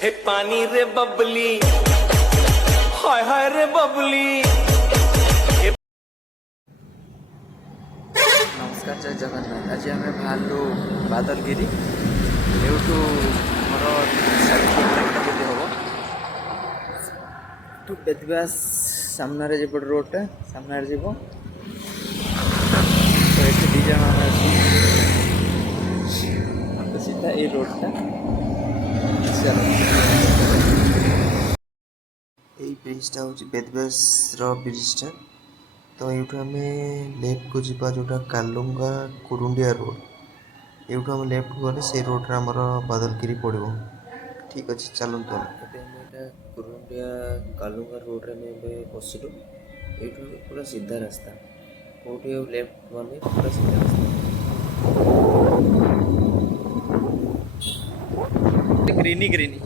हे पानी रे बबली, हाय हाय रे बबली। नमस्कार, जय जगन्नाथ। आज आम बाहरलु बादलगिरी एवटू मोर 60 किलोमीटर बुली हम टू बेदब्यास सामने जो रोडटा सामने जीव तो ये दीज आम तो सीधा ये रोडटा चलो ये ब्रिजटा हूँ बेदब्यास ब्रिजटा। तो ये आम लेफ्ट को जीवा जोटा कालुंगा कुरुंडिया रोड ये आम लेफ्ट गले से रोड आमर बादलगिरी पड़ो। ठीक अच्छे चलते यहाँ कुरुंडिया कालुंगा रोड में पशिलु ये पूरा सीधा रास्ता कौटी लेफ्ट गले पूरा सीधा रास्ता ग्रीनी ग्रीनी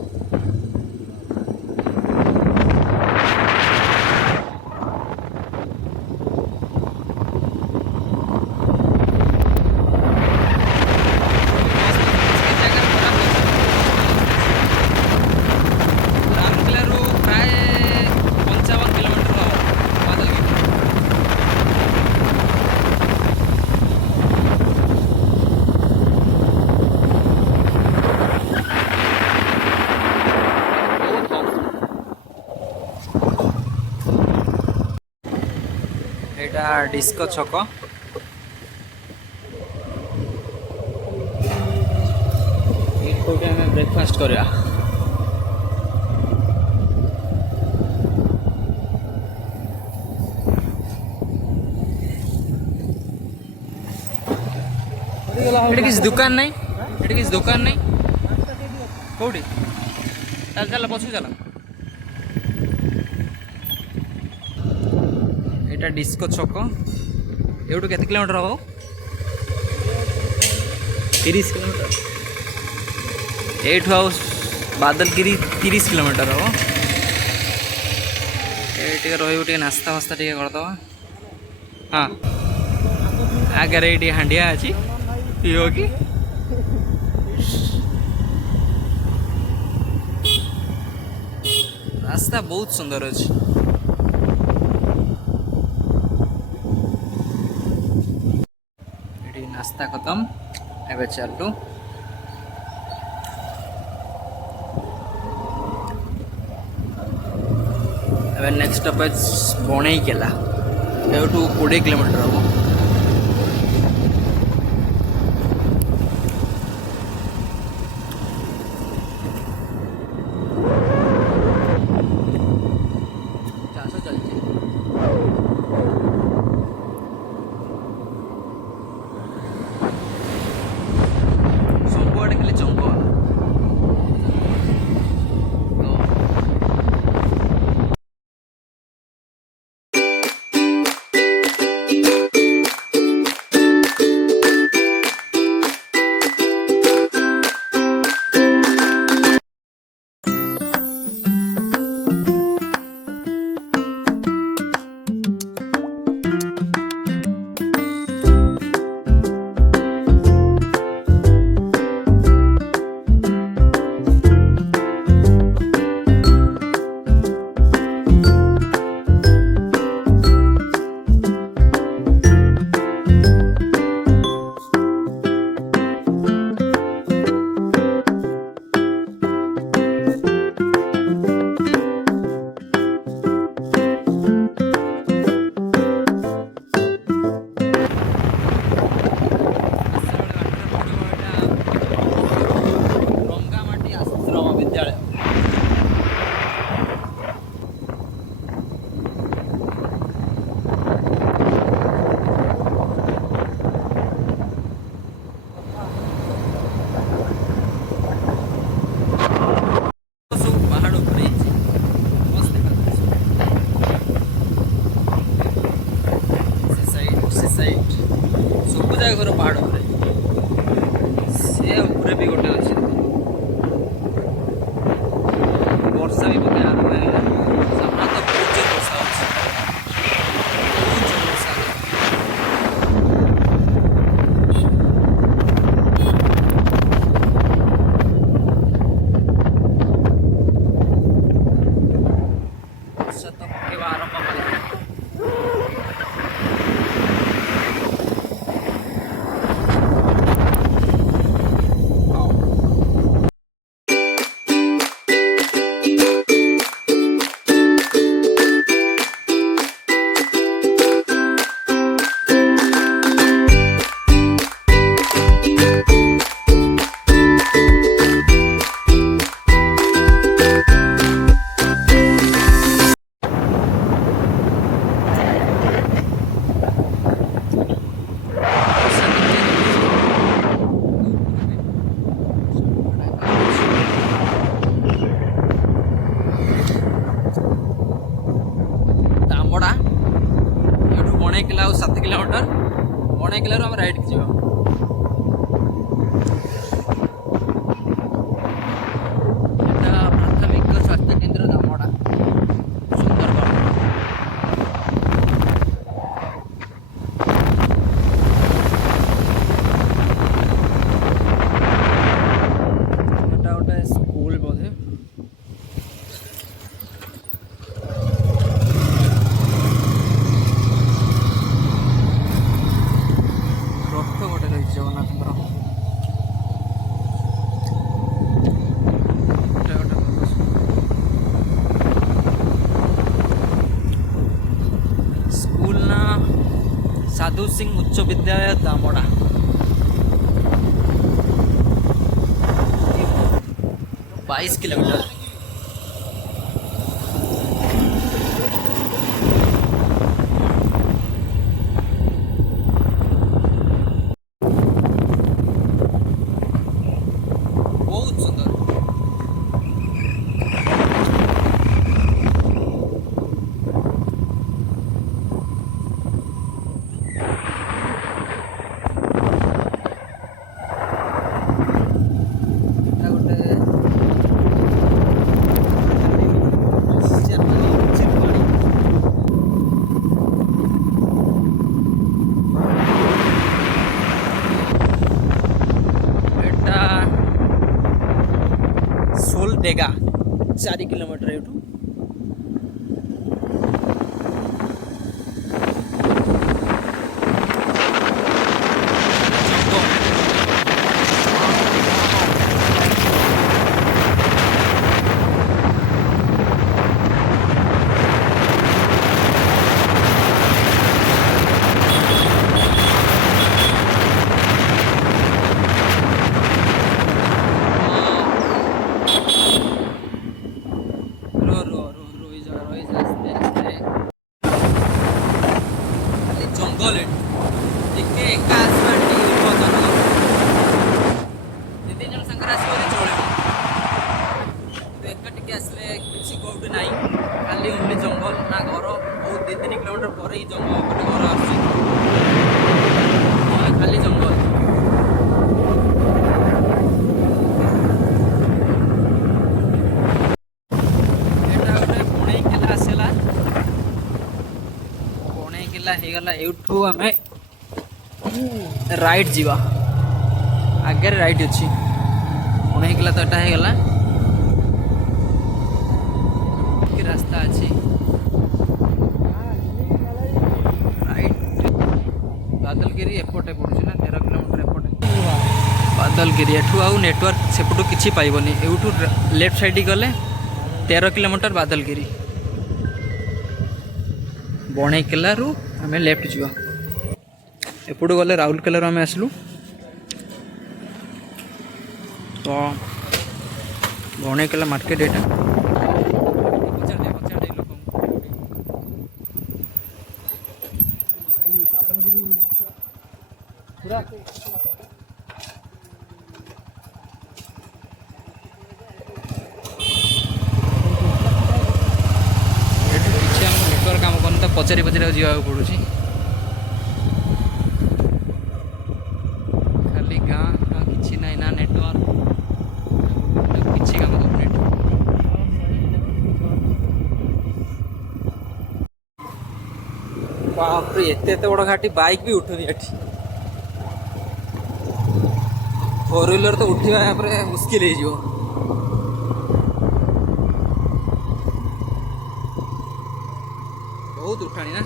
यहाँ डिस्को छक ये ब्रेकफास्ट करवा किसी दुकान नहीं किसी दुकान नहीं कौटी चल चल पछू चल यहाँ डिस्को छक एवटू के किलोमीटर हम 30 किलोमीटर एठू बादलगिरी 30 किलोमीटर हम ये रे नास्ता वास्ता टे करदे। हाँ आगे ये हांडिया अच्छी पीओ कि रास्ता बहुत सुंदर अच्छे। नास्ता खत्म एवं चलू नेक्स्ट स्टॉपेज बणईकेला एवटू 20 किलोमीटर हम ବଣେଇକିଲାରୁ ଆମେ ରାଇଟ୍ ଯିବା। ଏଟା ପ୍ରାଥମିକ ସ୍ୱାସ୍ଥ୍ୟ କେନ୍ଦ୍ର ଧାମଡ଼ା ସୁନ୍ଦରଗଡ଼। ଏଟା ଗୋଟେ ସ୍କୁଲ ବୋଧେ। ରଥ ଗୋଟେ ରହିଛି ଜଗନ୍ନାଥଙ୍କର। ଏଟା ଗୋଟେ ଭଲ ସ୍କୁଲ ନା ସାଧୁ ସିଂ ଉଚ୍ଚ ବିଦ୍ୟାଳୟ ଧାମଡ଼ା। 22 किलोमीटर। बहुत सुंदर। सोलडेगा 4 किलोमीटर एठू। जंगल ଟିକେ ଏକା ଆସିବା ଟିକେ ବିପଦଜନକ। ଦି ତିନି ଜଣ ସାଙ୍ଗରେ ଆସିବ ଯଦି ଚଳିବ, କିନ୍ତୁ ଏକା ଟିକେ ଆସିଲେ କିଛି କୋଉଠି ନାହିଁ, ଖାଲି ଓନ୍ଲି ଜଙ୍ଗଲ ନା ଘର। ବହୁତ 2-3 କିଲୋମିଟର ପରେ ହିଁ ଜଙ୍ଗଲ ଗୋଟେ ଘର ଆସୁଛି, ନହେଲେ ଖାଲି ଜଙ୍ଗଲ। ଏଟା ଗୋଟେ ବଣେଇକିଲା ଆସିଲା। ବଣେଇକିଲା ହେଇଗଲା, ଏଇଠୁ ଆମେ राइट जीवा। आगे राइट अच्छी बणेइकिला तो एटा ହେଇଗଲା। कि रास्ता अच्छी राइट। बादलगिरी एपटे पड़ुछि ना 13 किलोमीटर एपटे बादलगिरी। एठू आउ नेटवर्क सेपटू किछि पाइबनी। एठू लेफ्ट साइड गले 13 किलोमीटर बादलगिरी। बणेइकिला रु आमे लेफ्ट जीवा। एपटू गले राउरकेला आम आसलु। तो बणेइकिला मार्केट एटा नेटवर्क काम करनी तो पचारि पचारि जावाक पड़ुछि। बाप रे एते बड़ घाटी बाइक भी उठुनी एठी। 4 व्हीलर तो उठिवा मुश्किल हो जिवो। बहुत उठाणी ना।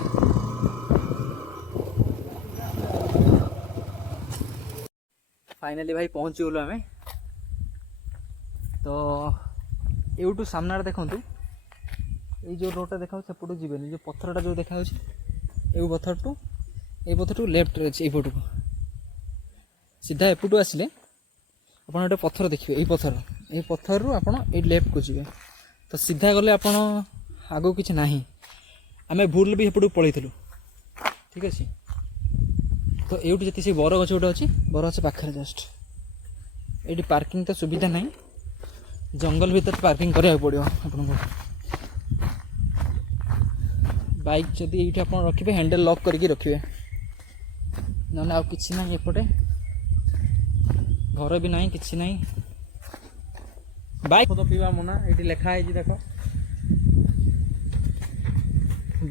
फाइनली भाई पहुँची गलु आमे। तो एवटू सामना देखु ये जो रोडटा देखा सेपटू जीवेनि। जो पत्थरटा जो देखा ये पत्थर टू लेफ्ट अच्छे यपट को सीधा एपटू आसिले आपड़ गोटे पत्थर देखिए। ये पत्थर रु आप लेफ्ट को जी तो सीधा गले आप आगू कि ना आम भूल भी एपटू पलू ठीक अच्छे। तो ये जी से बर गछ गोटे अच्छी बर गछ पाखे जस्ट ये पार्किंग तो सुविधा ना। जंगल भीतर पार्किंग करा पड़ो आपको। बाइक जदि ये रखिए हैंडल लॉक करके रखिए। नने आउ किछि नाही एपटे घर भी नहीं किछि नहीं बाइक तो पीवा मना ये लिखा है देख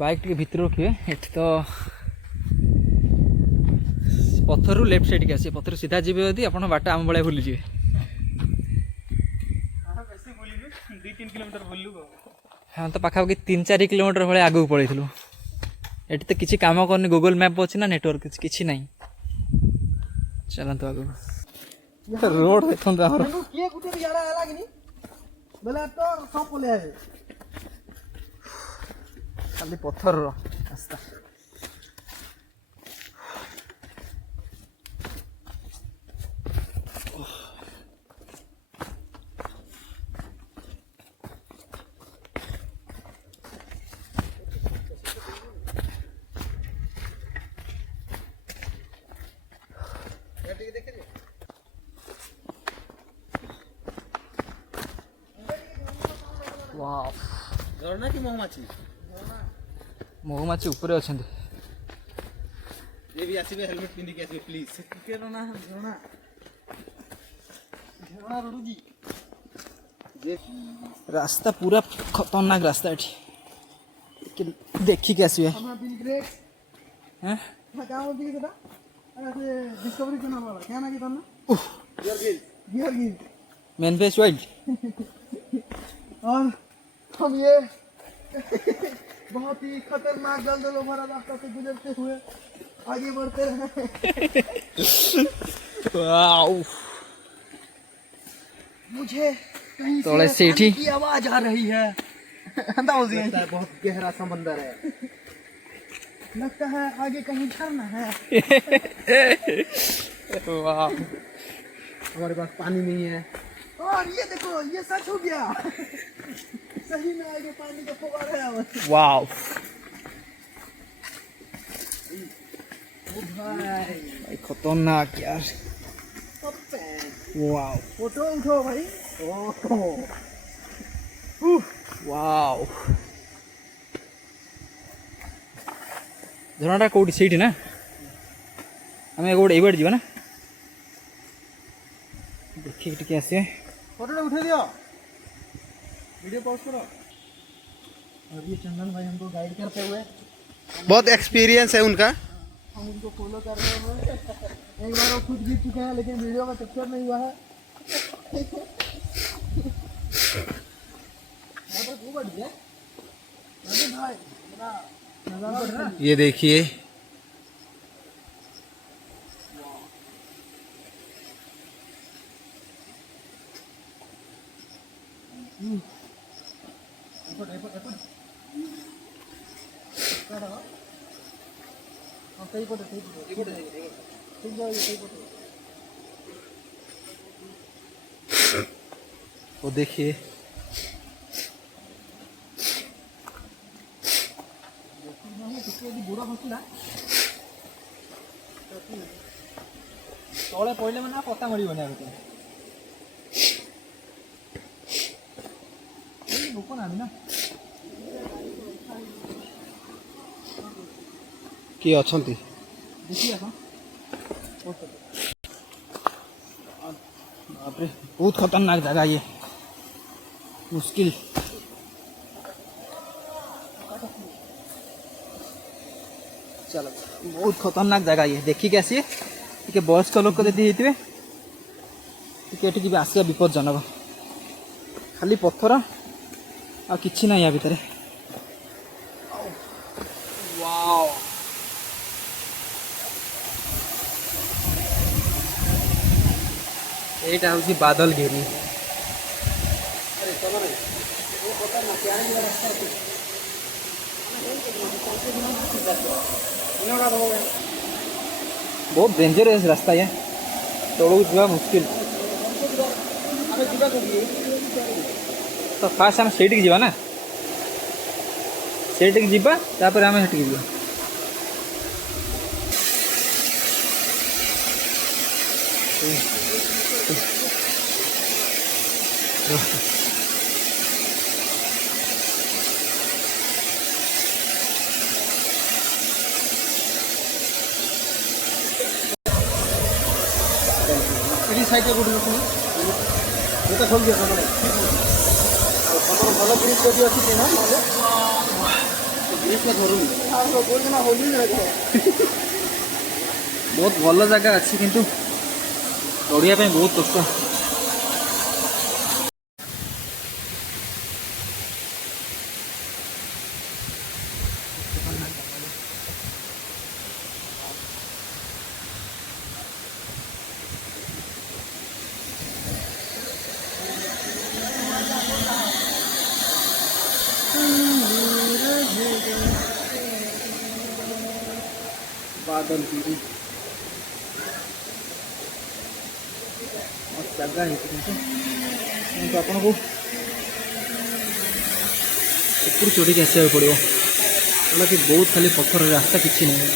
बाइक टे भितर रखिए ये तो पत्थर रु लेफ्ट साइड के आसे पत्थर सीधा जी यदि आप बाट आम भाई भूली जाए 2-3 किलोमीटर बुल्लु हाँ तो पाखापाखि 3-4 किलोमीटर भाई आगू पलैलु ये तो किसी काम करनी गूगल मैप अच्छी ना नेटवर्क किसी ना चलतु आगू रोड देखो किए गुटे याडा आला कि नी बेला तो सब पले आए खाली पत्थर रास्ता वाह झरना की महुमाछी महुमाछी ऊपर अच्छा ये भी आसीबे हेलमेट पिंदी के आसीबे प्लीज के ना झरना झरना रुडुजी रास्ता पूरा खतरनाक रास्ता है देखी के आसवे हम बिल ग्रेट हैं क्या बोलती है बेटा अरे डिस्कवरी करना वाला क्या ना की था gear Gill man face wild और हम ये बहुत ही खतरनाक दलदलों भरा रास्ता से गुजरते हुए आगे बढ़ते रहे वाओ मुझे कहीं थोड़े से सीटी पानी की आवाज आ रही है लगता है बहुत गहरा समंदर है लगता है आगे कहीं झरना है वाह हमारे पास पानी नहीं है और ये देखो ये सच हो गया सही में आगे पानी का फुवारा है वाओ भाई खतरनाक यार वाओ फोटो उठो भाई वाओ झरनाटा कौटी सीटी ना आम गोटे ये बाटे ना देखिए टिके आसे फोटो उठे दियो वीडियो पॉज करो और ये चंदन भाई हमको गाइड करते हुए बहुत एक्सपीरियंस है उनका हम उनको फॉलो कर रहे हैं एक बार वो खुद जीत चुके हैं लेकिन वीडियो में कैप्चर नहीं हुआ है वो बढ़िया अरे भाई नजारा बढ़ रहा है ये देखिए वो देखिए बुढ़ा फसला तले पड़े मैंने पता मर लोक ना ना किए अछंती देखिए बाप रे बहुत खतरनाक जगह ये मुश्किल चलो बहुत खतरनाक जगह ये देखिक आसी टे वयस्क लोक यदि होते टे आसवा विपदजनक खाली पत्थर आ किछि ना या भितर वाओ एटा हूँ बादल गिरी बहुत डेंजरस रास्ता ये तौक जा मुश्किल तो फास्ट आम से जावा ना से जापर आम से जा ସାଇଡ଼୍ରେ କେଉଁଠି ରଖୁନି এটা খোল দিও সামনে আর তোমার ভালো গ্রিপ যদি আছে না তাহলে গ্রিপটা ধরুন আর বলছো না হোলি না দেখো ବହୁତ ଭଲ ଜାଗା ଅଛି କିନ୍ତୁ ଚଢ଼ିବା ପାଇଁ ବହୁତ କଷ୍ଟ। बादल गिरी जगह है କିନ୍ତୁ ଆପଣଙ୍କୁ ଉପରୁ ଚଢ଼ିକି ଆସିବାକୁ ପଡ଼ିବ ହାलांकि ବହୁତ ଖାଲି ପଥର ରାସ୍ତା କିଛି ନାହିଁ।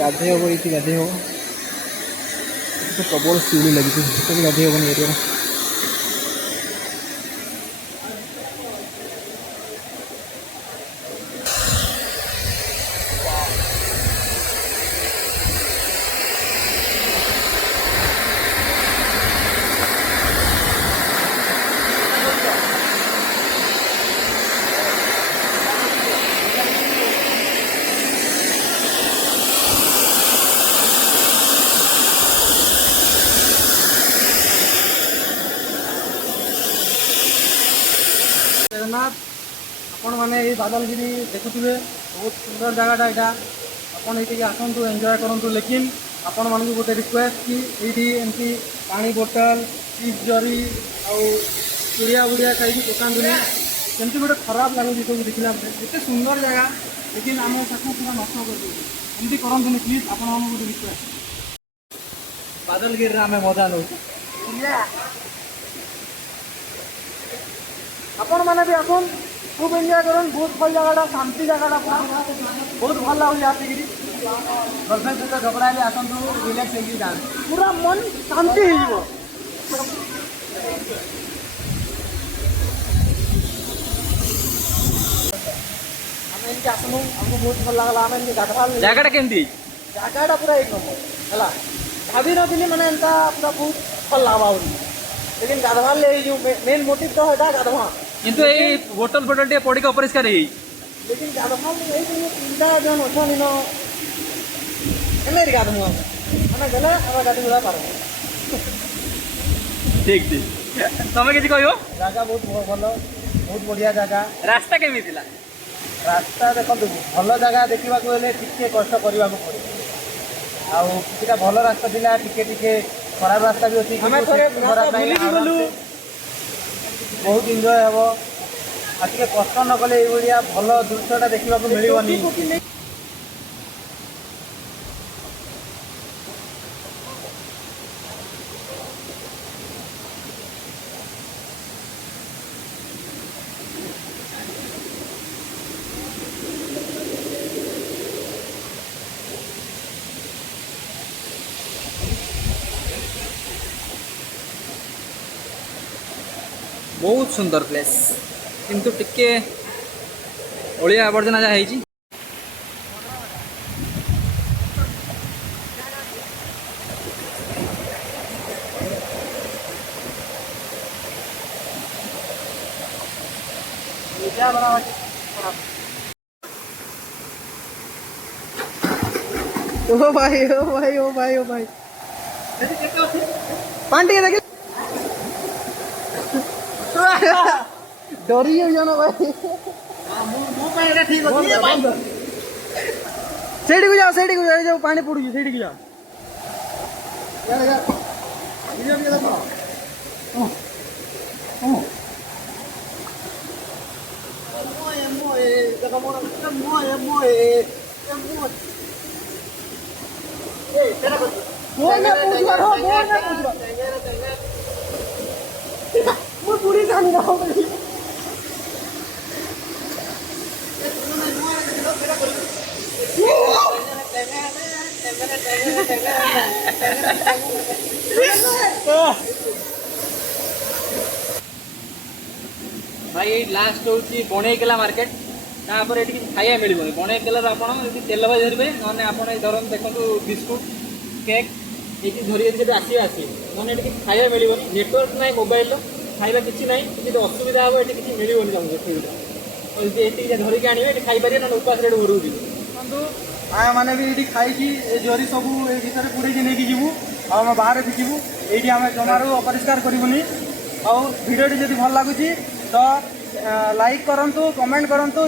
ଗାଧୋଇ ହେବ ଏଇଠି ଗାଧୋଇ ହେବ ପ୍ରବଳ ଶିଉଳି ଲାଗିଛି ସେଠି ଗାଧୋଇ ହେବନି ଏରିଆର। जगन्नाथ आपण मैंने ये बादलगिरी देखुवे बहुत सुंदर जगहटा यहाँ आपड़ ये आसतु एंजॉय करूँ लेकिन आपण मानक गोटे रिक्वेस्ट कि ये एमती पानी बोतल चिप्स जरी आड़िया बुड़िया खाई पकानी केमती गोटे खराब लगुच सब देखला एत सुंदर जगह लेकिन आम पूरा नष्ट करमती करते प्लीज आपण गोटे रिक्वेस्ट बादलगिरी आम मजा नौ आपण मैंने भी आसन खूब एंजॉय करन बहुत भल जगह शांति जगह बहुत भल लगे आसिक गर्लफ्रेंड सहित झगड़ा भी आसतु रिलैक्स हो जाए पूरा मन शांति हो आसनु हमको बहुत भल लगला आम गाधवा ଜାଗାଟା କେମିତି जगहटा पूरा एक नंबर है भाभी नी मैंने एंता पूरा बहुत भल लगवा लेकिन गाधवा जो मेन मोटिव तो है गाधवा କିନ୍ତୁ ଏଇ ବୋଟଲ ଫୋଟଲ ଟିକେ ପଡ଼ିକି ଅପରିଷ୍କାର ହେଇ लेकिन गाधवा तीनटा जन अच्छी न गाधुआ मैंने गले गाधी गुड़ा पार ଠିକ ଠିକ ତମେ କିଛି କହିବ जगह बहुत भल बहुत बढ़िया जगह ରାସ୍ତା କେମିତି ଥିଲା रास्ता देखो भल जगह देखा टे कष्ट करने पड़े आईटा भल रास्ता था टे खराब रास्ता भी अच्छी बहुत इंजॉय हम आटे कष्ट न कले ये भल दृश्यटा देखा मिलनी बहुत सुंदर प्लेस किंतु टिके अलिया आवर्जना जहाँ है ओ भाई ओ भाई ओ भाई ओ भाई पांडी देखे डरी हो जाना भाई सेठी को जाओ पानी पड़ू सेठी को जाओ पूरी जानी रहा भाई लास्ट हूँ बणेकेला मार्केट तापर ये खाया मिल बने तेल आप तेल भाई धरवे ना आप धर देखो बिस्कुट केक ये धरिए आसवे आसवे मैंने ये खाया मिल नेटवर्क ना मोबाइल खाଇବା କିଛି ନାହିଁ ଯଦି ଅସୁବିଧା ହେବ ଏଠି କିଛି ମିଳିବନି ତମକୁ ସୁବିଧା ଯଦି ଏଠି ଧରିକି ଆଣିବେ ଏଠି ଖାଇପାରିବେ ନହେଲେ ଉପାସରେ ଏଠି ଘରକୁ ଯିବେ ଦେଖନ୍ତୁ ଆମେମାନେ ବି ଏଠି ଖାଇକି ଏ ଜରି ସବୁ ଏ ଭିତରେ ପୁରେଇକି ନେଇକି ଯିବୁ ଆଉ ଆମେ ବାହାରେ ଫିକିବୁ ଏଇଠି ଆମେ ଜମାରୁ ଅପରିଷ୍କାର କରିବୁନି ଆଉ ଭିଡ଼ିଓଟି ଯଦି ଭଲ ଲାଗୁଛି ତ ଲାଇକ୍ କରନ୍ତୁ କମେଣ୍ଟ କରନ୍ତୁ